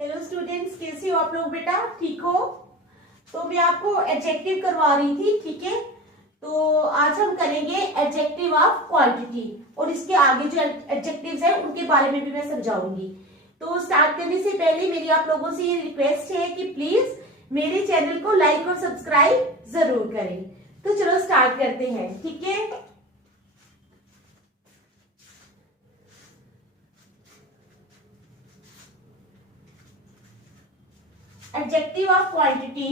Hello students, कैसे हो आप लोग बेटा? ठीक हो? तो मैं आपको एडजेक्टिव करवा रही थी, ठीक है। तो आज हम करेंगे एडजेक्टिव ऑफ क्वांटिटी और इसके आगे जो एडजेक्टिव्स है उनके बारे में भी मैं समझाऊंगी। तो स्टार्ट करने से पहले मेरी आप लोगों से ये रिक्वेस्ट है कि प्लीज मेरे चैनल को लाइक और सब्सक्राइब जरूर करें। तो चलो स्टार्ट करते हैं, ठीक है। Adjective of quantity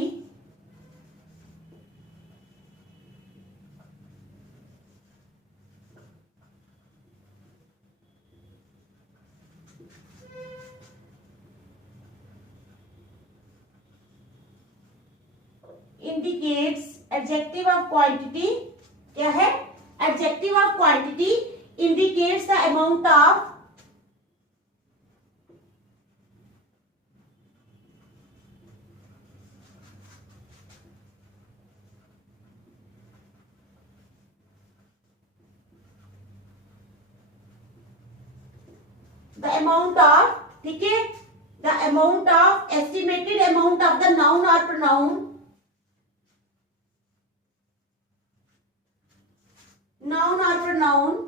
indicates, adjective of quantity क्या है? Adjective of quantity indicates the amount of the amount of, ठीक है, the amount of estimated amount of the noun और प्रोनाउन, नाउन और प्रोनाउन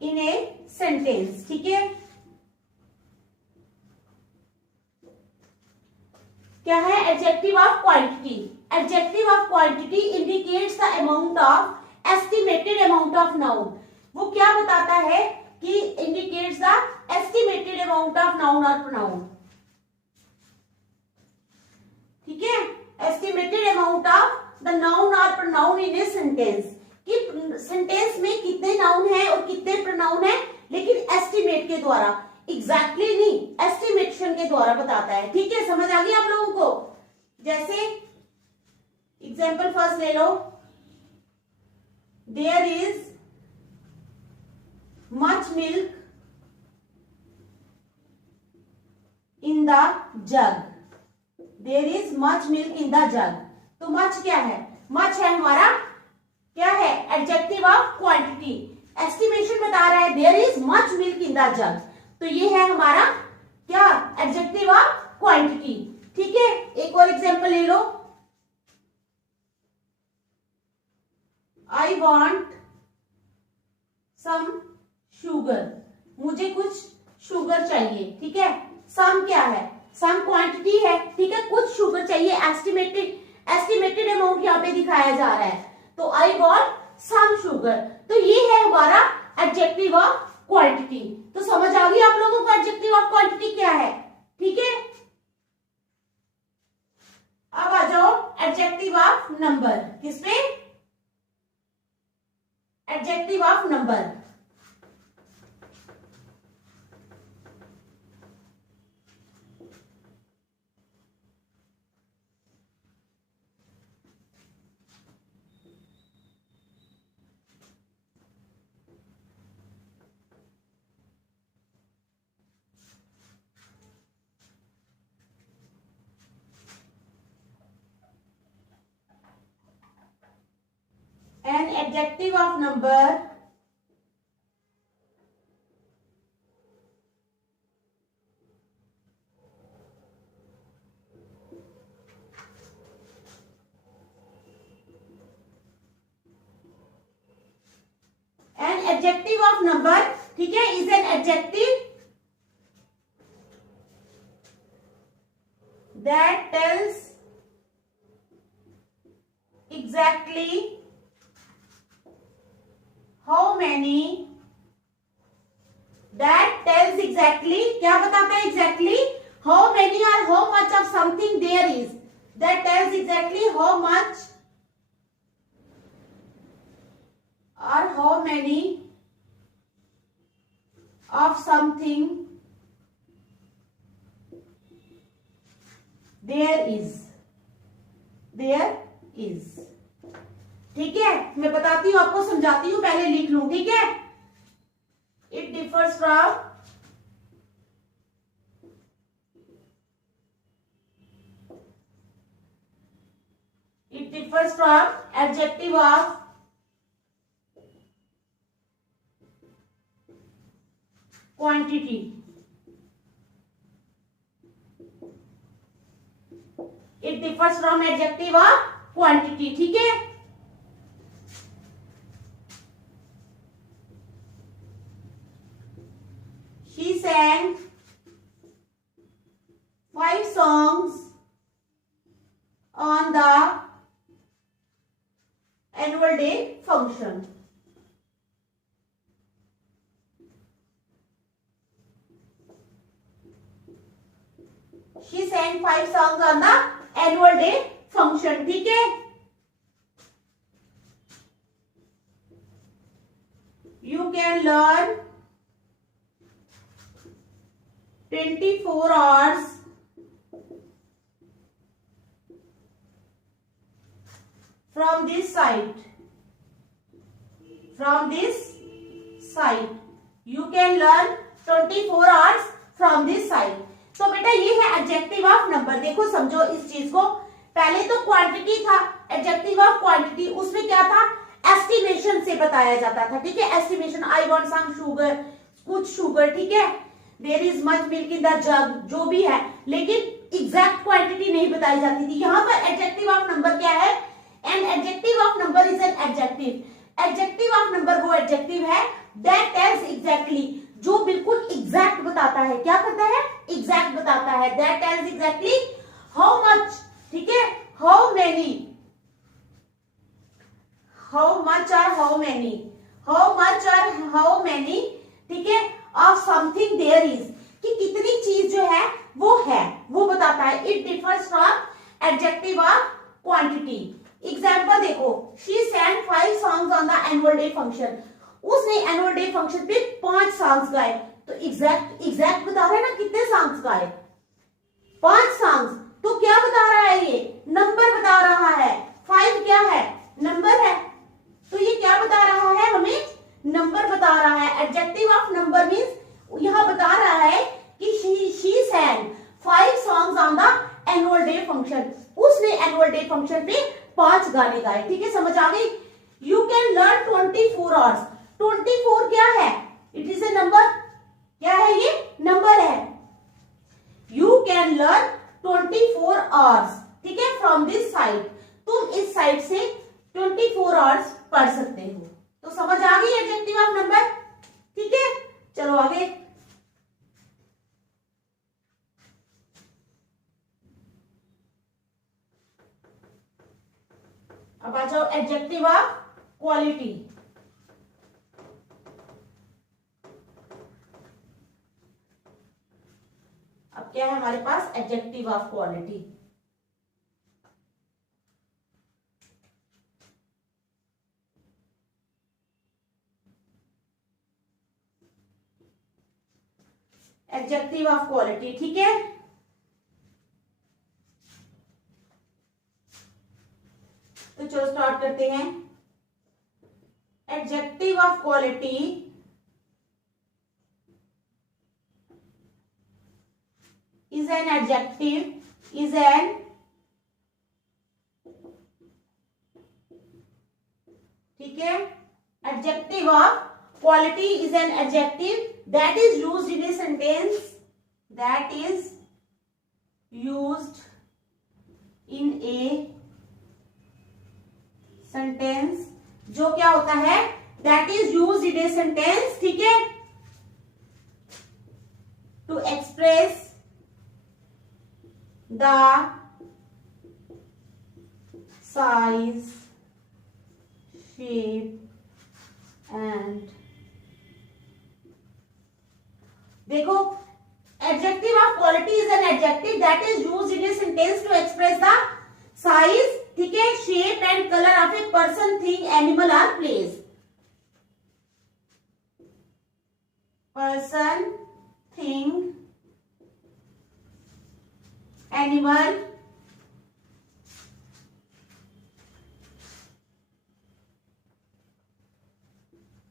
इन ए सेंटेंस, ठीक है। क्या है adjective of quantity? Adjective of quantity indicates the amount of estimated amount of noun. वो क्या बताता है कि indicates the estimated amount of noun और प्रोनाउन, ठीक है। Estimated amount of the noun और प्रोनाउन इन ए सेंटेंस, कि सेंटेंस में कितने नाउन है और कितने प्रोनाउन है, लेकिन एस्टिमेट के द्वारा, एग्जैक्टली नहीं, एस्टिमेशन के द्वारा बताता है, ठीक है। समझ आ गई आप लोगों को? जैसे एग्जाम्पल फर्स्ट ले लो, there is much milk in the jug, there is much milk in the jug. तो मच क्या है? मच है हमारा क्या है? Adjective of quantity. एस्टिमेशन बता रहा है there is much milk in the jug, तो ये है हमारा क्या? एडजेक्टिव ऑफ क्वांटिटी, ठीक है। एक और एग्जांपल ले लो, आई वॉन्ट सम शुगर, मुझे कुछ शुगर चाहिए, ठीक है। सम क्या है? सम क्वांटिटी है, ठीक है, कुछ शुगर चाहिए। एस्टिमेटेड अमाउंट यहाँ पे दिखाया जा रहा है, तो आई वॉन्ट सम शुगर, तो ये है हमारा एडजेक्टिव ऑफ क्वांटिटी। तो समझ आ गई आप लोगों को एडजेक्टिव ऑफ क्वांटिटी क्या है, ठीक है। अब आ जाओ एडजेक्टिव ऑफ नंबर, किस पे? Adjective of number. An adjective of number ठीक है, is an adjective that tells exactly how many, that tells exactly, क्या बताता है? exactly how many or how much of something there is, that tells exactly how much or how many of something there is, ठीक है। मैं बताती हूं आपको, समझाती हूं, पहले लिख लूं, ठीक है। It differs from adjective of quantity. It differs from adjective of quantity, ठीक है। She sang 5 songs on the annual day function. She sang 5 songs on the annual day function, ठीक है। You can learn 24 hours from this site. From this site you can learn 24 hours from this site. तो बेटा ये है adjective of number. देखो समझो इस चीज को, पहले तो क्वांटिटी था, एडजेक्टिव ऑफ क्वांटिटी, उसमें क्या था, एस्टिमेशन से बताया जाता था, ठीक है। Estimation, I want some sugar, कुछ शुगर, ठीक है। There is much milk in the jug, जो भी है, लेकिन एग्जैक्ट क्वांटिटी नहीं बताई जाती थी। यहाँ पर एडजेक्टिव ऑफ नंबर क्या है, an adjective of number is an adjective. Adjective of number वो एडजेक्टिव है दैट टेल्स एग्जैक्टली, जो बिल्कुल एग्जैक्ट बताता है। क्या करता है, एग्जैक्ट बताता है। That tells exactly how much, ठीक है, हाउ मेनी, हाउ मच और हाउ मेनी, हाउ मच और हाउ मेनी, ठीक है, ऑफ समथिंग देयर इज, कि कितनी चीज जो है वो बताता है। It differs from adjective of quantity. Example देखो, she sang 5 songs on the annual day function, उसने एनुअल डे फंक्शन पे 5 सॉन्ग्स गाए। तो एग्जैक्ट बता रहा है ना कितने सॉन्ग्स गाए, 5 सॉन्ग्स। तो क्या बता रहा है, ये नंबर बता रहा है। 5 क्या है, नंबर है, तो ये क्या बता रहा है, हमें नंबर बता रहा है। एडजेक्टिव ऑफ नंबर मींस यहां बता रहा है कि she sang 5 songs on the annual day function, उसने एनुअल डे फंक्शन पे 5 गाने गाए, ठीक है, समझ आ गई। यू कैन लर्न 24 आवर्स, 24 क्या है, इट इज ए नंबर, क्या है ये, नंबर है। यू कैन लर्न 24 आवर्स, ठीक है, फ्रॉम दिस साइट, तुम इस साइट से 24 आवर्स पढ़ सकते हो। तो समझ आ गई एडजेक्टिव ऑफ नंबर, ठीक है। चलो आगे, अब आ जाओ एडजेक्टिव ऑफ क्वालिटी। अब क्या है हमारे पास, adjective of quality. Adjective of quality, ठीक है। तो चलो स्टार्ट करते हैं। Adjective of quality is an adjective, is an ठीक है, adjective of quality is an adjective that is used in a sentence, that is used in a sentence, जो क्या होता है, that is used in a sentence, ठीक है, to express the size, shape and, देखो, adjective of quality is an adjective that is used in a sentence to express the size, ठीक है, shape and color of a person, thing, animal or place. Person, thing, animal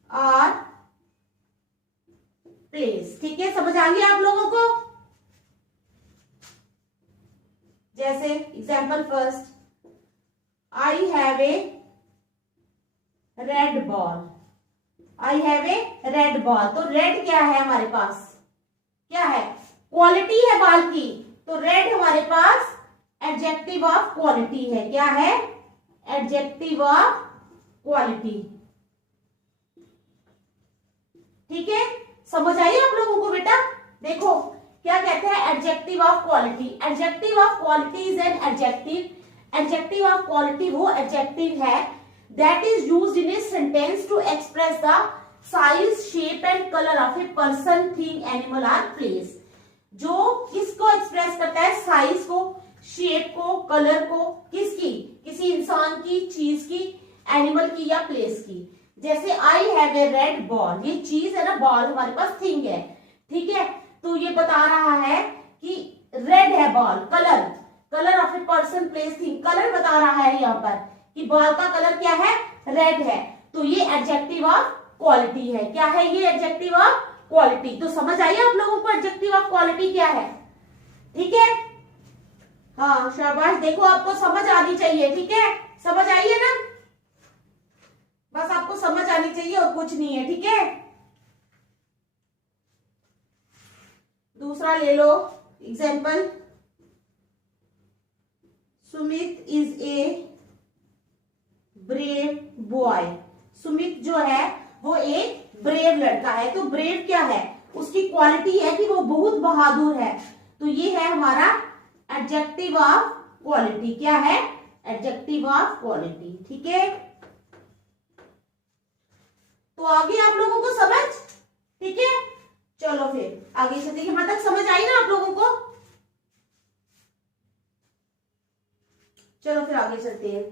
और place, ठीक है, समझ आ गया आप लोगों को। जैसे example first, I have a red ball, I have a red ball, तो रेड क्या है हमारे पास, क्या है, क्वालिटी है बॉल की, तो रेड हमारे पास एडजेक्टिव ऑफ क्वालिटी है। क्या है, एडजेक्टिव ऑफ क्वालिटी। ठीक है, समझ आई आप लोगों को बेटा। देखो क्या कहते हैं, adjective of quality. Adjective of quality is an adjective. Adjective of quality वो एडजेक्टिव है that is used in a sentence to express the size, shape and colour of a person, thing, animal और place. जो किसको express करता है, size को, shape को, colour को, किसकी, किसी इंसान की, चीज की, एनिमल की या प्लेस की। जैसे I have a red ball, ये चीज है ना, बॉल हमारे पास थिंग है, ठीक है, तो ये बता रहा है कि रेड है ball, colour, colour of a person, place, thing, colour बता रहा है यहाँ पर कि बॉल का कलर क्या है, रेड है, तो ये एडजेक्टिव ऑफ क्वालिटी है। क्या है ये, एडजेक्टिव ऑफ क्वालिटी। तो समझ आई आप लोगों को एडजेक्टिव ऑफ क्वालिटी क्या है, ठीक है। हाँ शाबाश, देखो आपको समझ आनी चाहिए, ठीक है, समझ आई है ना, बस आपको समझ आनी चाहिए और कुछ नहीं है, ठीक है। दूसरा ले लो example, Sumit is a brave boy. Sumit जो है वो एक ब्रेव लड़का है, तो ब्रेव क्या है, उसकी क्वालिटी है कि वो बहुत बहादुर है, तो ये है हमारा एडजेक्टिव ऑफ क्वालिटी। क्या है, एडजेक्टिव ऑफ क्वालिटी, ठीक है। तो आगे आप लोगों को समझ, ठीक है, चलो फिर आगे चलते, यहां तक समझ आई ना आप लोगों को, चलो फिर आगे चलते हैं।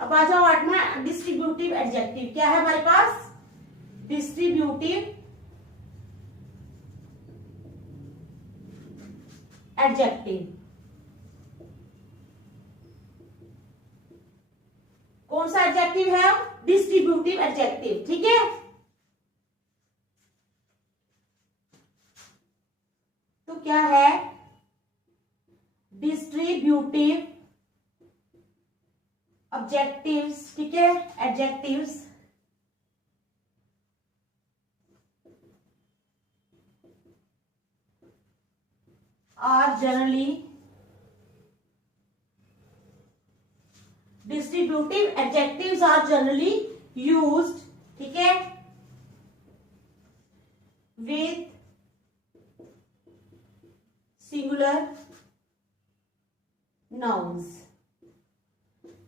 अब आ जाओ आठवां, डिस्ट्रीब्यूटिव एडजेक्टिव। क्या है हमारे पास, डिस्ट्रीब्यूटिव एडजेक्टिव। कौन सा एडजेक्टिव है, डिस्ट्रीब्यूटिव एडजेक्टिव, ठीक है। तो क्या है, डिस्ट्रीब्यूटिव ऑब्जेक्टिव्स, ठीक है, adjectives are generally, distributive adjectives are generally used, ठीक है, विथ सिंगुलर नाउन्स।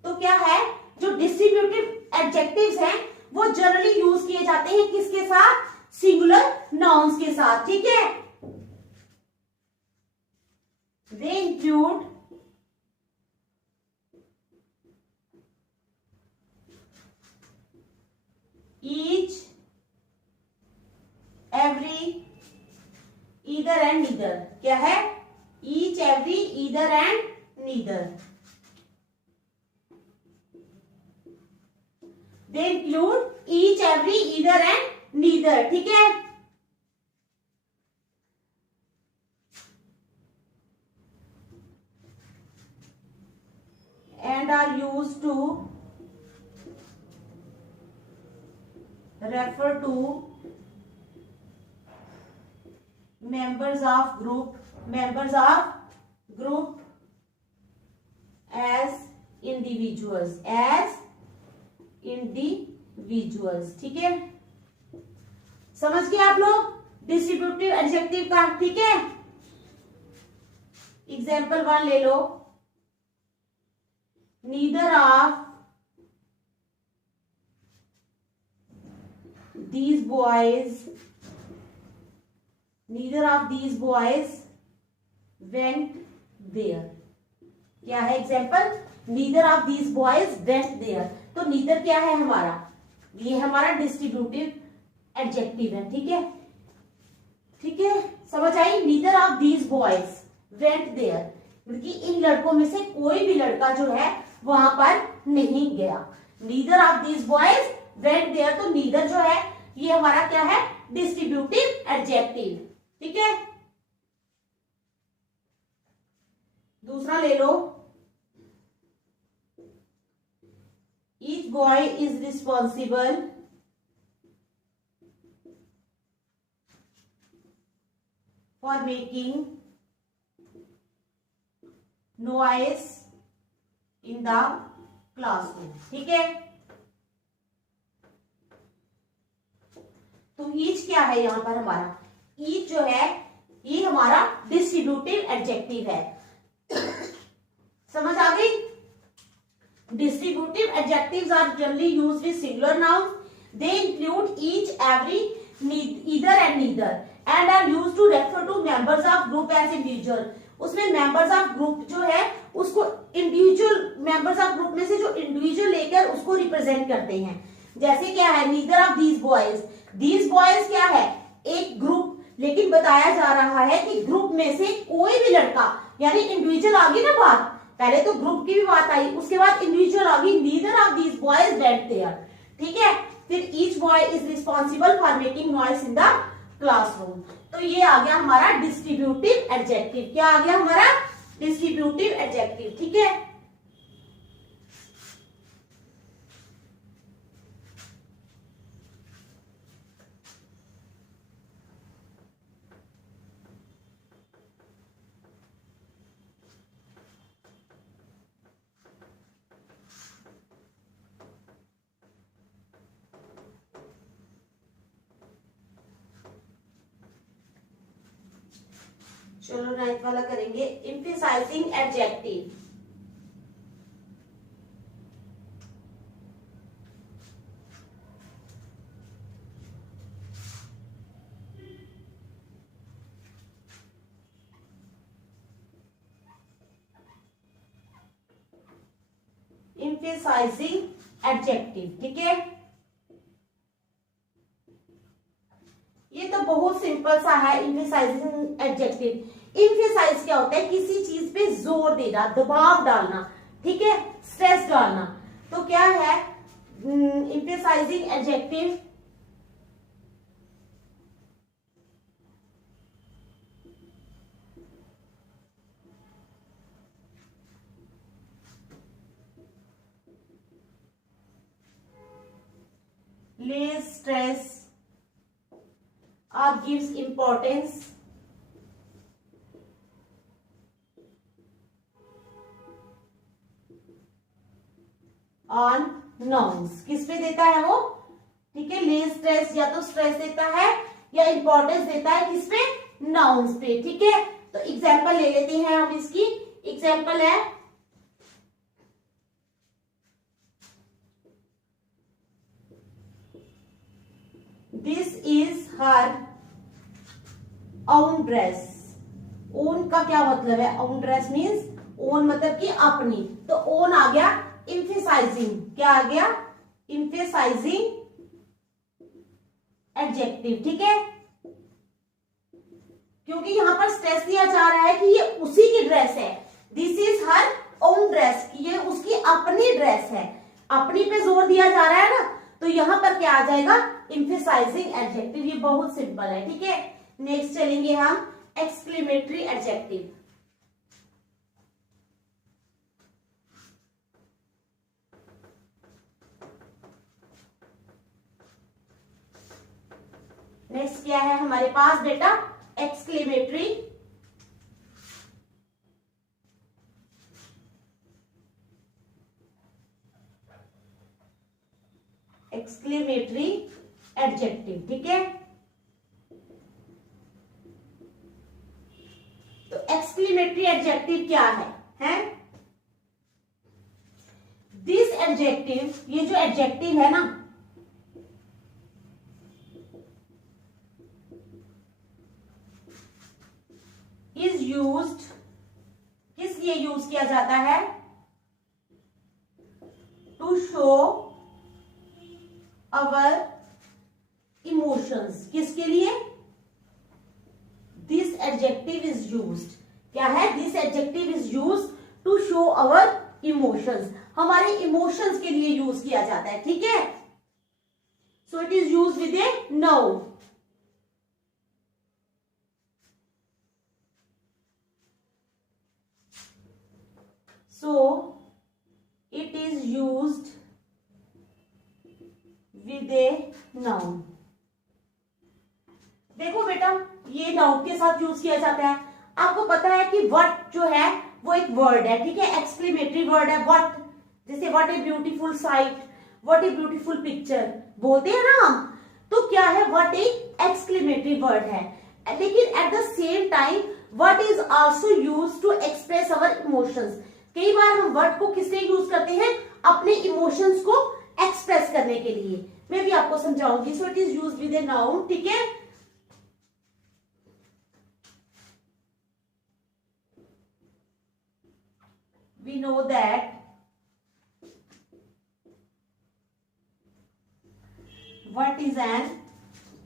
तो क्या है, जो डिस्ट्रीब्यूटिव एडजेक्टिव्स हैं वो जनरली यूज किए जाते हैं किसके साथ, सिंगुलर नाउन्स के साथ, ठीक है। दे include each, every, either and neither. क्या है, each, every, either and neither. They include each, every, either and neither, ठीक है। And are used to refer to members of group as individuals, ठीक है। समझ गए आप लोग डिस्ट्रीब्यूटिव एडजेक्टिव का, ठीक है। एग्जाम्पल 1 ले लो, neither of these boys went there। क्या है example, neither of these boys went there। तो नीदर क्या है हमारा, ये हमारा डिस्ट्रीब्यूटिव एडजेक्टिव है, ठीक है, ठीक है, समझ आई। Neither of these boys went there, कि इन लड़कों में से कोई भी लड़का जो है वहां पर नहीं गया। Neither of these boys went there, तो नीदर जो है ये हमारा क्या है, डिस्ट्रीब्यूटिव एडजेक्टिव। ठीक है, दूसरा ले लो, each boy is responsible for making noise in the classroom. ठीक है, तो ईच क्या है यहां पर हमारा, ईच जो है ये हमारा डिस्ट्रीब्यूटिव एडजेक्टिव है। समझ आ गई? Distributive adjectives are generally used with singular noun, they include each, every, either and neither, and are used to refer to members of group as individual. उसमें मेंबर्स ऑफ ग्रुप जो है उसको individual, members of group में से जो individual लेकर उसको represent करते हैं। जैसे क्या है, neither of these boys, these boys क्या है, एक ग्रुप, लेकिन बताया जा रहा है कि ग्रुप में से कोई भी लड़का, यानी इंडिविजुअल आ गई ना बात, पहले तो ग्रुप की भी बात आई, उसके बाद इंडिविजुअल आ गई, neither of these boys went there. ठीक है, फिर each boy is responsible for making noise in the classroom. तो ये आ गया हमारा डिस्ट्रीब्यूटिव एडजेक्टिव। क्या आ गया हमारा, डिस्ट्रीब्यूटिव एडजेक्टिव। ठीक है, चलो नाइन्थ वाला करेंगे, एम्फेसाइजिंग एडजेक्टिव। Emphasizing adjective. ठीक है, ये तो बहुत सिंपल सा है, एम्फेसाइजिंग एडजेक्टिव। एम्फेसाइज क्या होता है, किसी चीज पे जोर देना, दबाव डालना, ठीक है, स्ट्रेस डालना। तो क्या है emphasizing adjective, lays stress or gives importance on nouns। किस पे देता है वो, ठीक है, ले स्ट्रेस, या तो स्ट्रेस देता है या इंपॉर्टेंस देता है, किस पे, नाउन्स पे। ठीक है, तो एग्जांपल ले लेते हैं हम इसकी। एग्जांपल है, this is her own dress. Own का क्या मतलब है, ओन ड्रेस मीन्स ओन मतलब कि अपनी, तो ओन आ गया एम्फेसाइजिंग। क्या आ गया, एम्फेसाइजिंग एडजेक्टिव। ठीक है, क्योंकि यहां पर स्ट्रेस दिया जा रहा है कि ये उसी की ड्रेस है, this is her own dress, ये उसकी अपनी ड्रेस है, अपनी पे जोर दिया जा रहा है ना, तो यहां पर क्या आ जाएगा, एम्फेसाइजिंग एडजेक्टिव। ये बहुत सिंपल है। ठीक है, नेक्स्ट चलेंगे हम एक्सक्लेमेटरी एडजेक्टिव। नेक्स्ट क्या है हमारे पास बेटा, एक्सक्लेमेटरी एडजेक्टिव। ठीक है, तो एक्सक्लेमेटरी एडजेक्टिव क्या है? दिस एडजेक्टिव, ये जो एडजेक्टिव है ना, इज यूज्ड, किस लिए यूज किया जाता है, टू शो अवर इमोशंस। किसके लिए, दिस एडजेक्टिव इज यूज्ड, क्या है? This adjective is use to show our emotions, हमारे इमोशंस के लिए यूज किया जाता है, ठीक है। So it is use with a noun. So it is used with a noun। देखो बेटा, ये नाउन के साथ यूज किया जाता है। आपको पता है कि व्हाट जो है वो एक वर्ड है, ठीक है, एक्सक्लेमेटरी वर्ड है व्हाट। जैसे what a beautiful sight, what a beautiful picture बोलते हैं ना हम, तो क्या है? व्हाट एक एक्सक्लेमेटरी वर्ड है। लेकिन at the same time what is also use to express our emotions. कई बार हम वर्ड को किस लिए यूज करते हैं? अपने इमोशंस को एक्सप्रेस करने के लिए। मैं भी आपको समझाऊंगी। So it is use with a noun, ठीक है। We know that what is an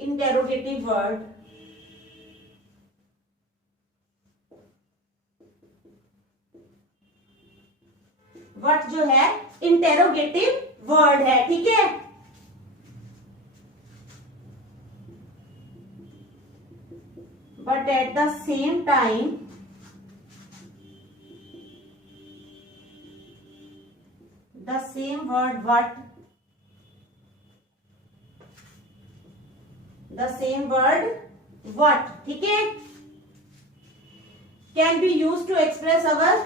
interrogative word? What जो है इंटेरोगेटिव वर्ड है, ठीक है। But at the same time the same word what, the same word what, ठीक है, can be used to express our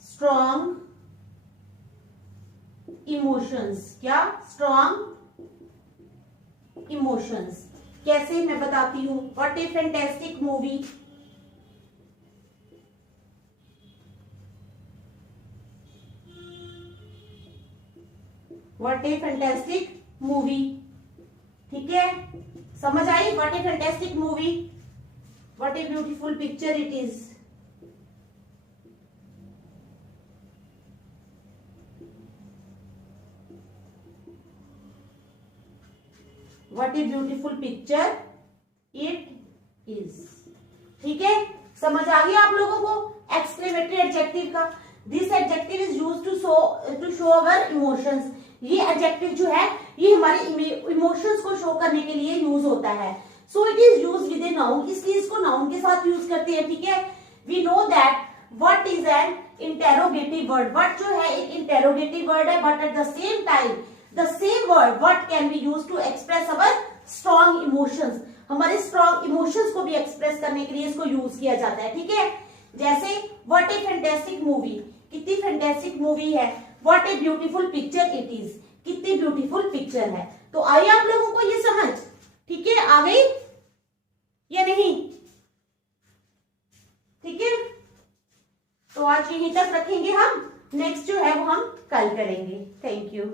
strong emotions। क्या? strong emotions। कैसे? मैं बताती हूँ। What a fantastic movie, what a fantastic movie, ठीक है, समझ आई? What a fantastic movie, what a beautiful picture it is। What a beautiful picture it is, ठीक है। समझ आ गया आप लोगों को एक्सक्लेमेटरी एडजेक्टिव का? This adjective is used to show our emotions. ये एडजेक्टिव जो है ये हमारे इमोशंस को शो करने के लिए यूज होता है। So it is use with a noun, इसलिए इसको नाउन के साथ यूज करते हैं, ठीक है। We know that what is an interrogative word. What जो है एक इंटेरोगेटिव वर्ड है, but at the same time the same word what can be use to express our strong emotions. हमारे स्ट्रॉन्ग इमोशंस को भी एक्सप्रेस करने के लिए इसको यूज किया जाता है, ठीक है। जैसे व्हाट ए फैंटास्टिक मूवी, कितनी फैंटास्टिक मूवी है। What a beautiful picture it is, कितनी ब्यूटीफुल पिक्चर है। तो आई आप लोगों को ये समझ, ठीक है, आ गई या नहीं? ठीक है, तो आज यहीं तक रखेंगे हम। नेक्स्ट जो है वो हम कल करेंगे। Thank you.